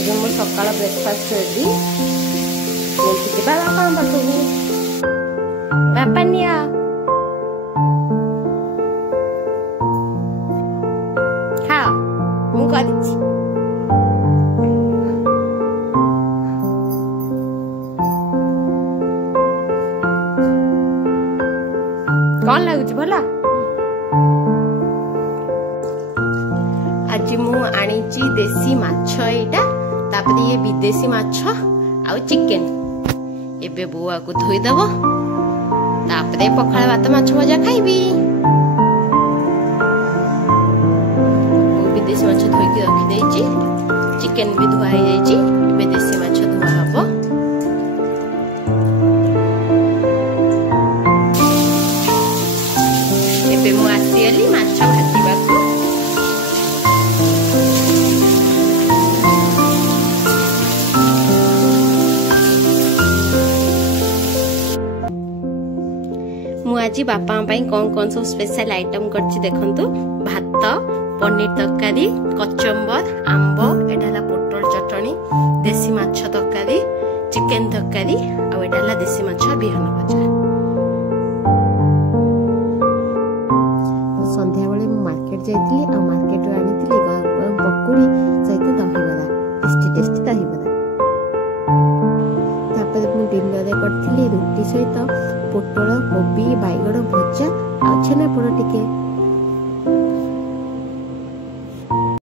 ଏବେ ମୋ ସକାଳ ବ୍ରେକଫାଷ୍ଟ ରେଡି। ନେଇକି ଯିବା ବାପାଙ୍କ ପାଖକୁ। ବାପା ନିଅ। ଖାଅ, ମୁଁ କରିଛି। कौन लगुच भला? आज मु आनीची देसी माछ एटा, तापरे ये विदेशी माछ आउ चिकन। एबे बुआ को धोई दबो, तापरे पखाळ भात माछ भजा खाइबी। विदेशी माछ धोई के रखी देइची, चिकन भी धुआ हे जाइची। एबे देसी माछ धुआ हबो। एबे मु आसीली माछ भाजीबा को। मु आज बापा कौन कौन सब स्पेशल आइटम करछि देखंतु। भात, पनीर तरकारी, कचंबर, आंबो, एटाला पोटल चटनी, देसी माछ तरकारी, चिकन तरकारी, आ एटाला देसी माछ बिहन भजा। संध्या बेले मार्केट जाइथिली आ मार्केट रो आनिथिली गरम पकोड़ी सहित दहीबरा, टेस्टी दहीबरा। तापर मु डिनर रे करथिली रुटी सहित पोटल, कोबी, बैगण भजा आ छेना पोड़ टिके।